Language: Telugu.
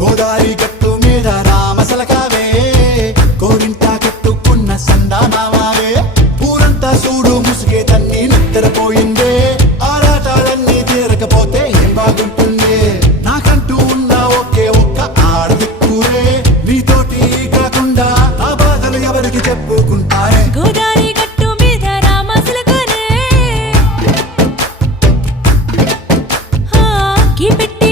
గోదారి గట్టు మీద రామసలకావే గోరింటా కట్టుకున్న సందామావే ఊరంతా చూడు ముసుగే తన్ని నిద్రపోయిందే ఆరాటాలన్నీ తీరకపోతే ఏం బాగుంటుంది నాకంటూ ఉన్న ఒకే ఒక్క ఆడదిక్కురే నీతోటి కాకుండా నా బాధలు ఎవరికి చెప్పుకుంటారే గోదారి గట్టు మీద రామసలకానే కీ పెట్టి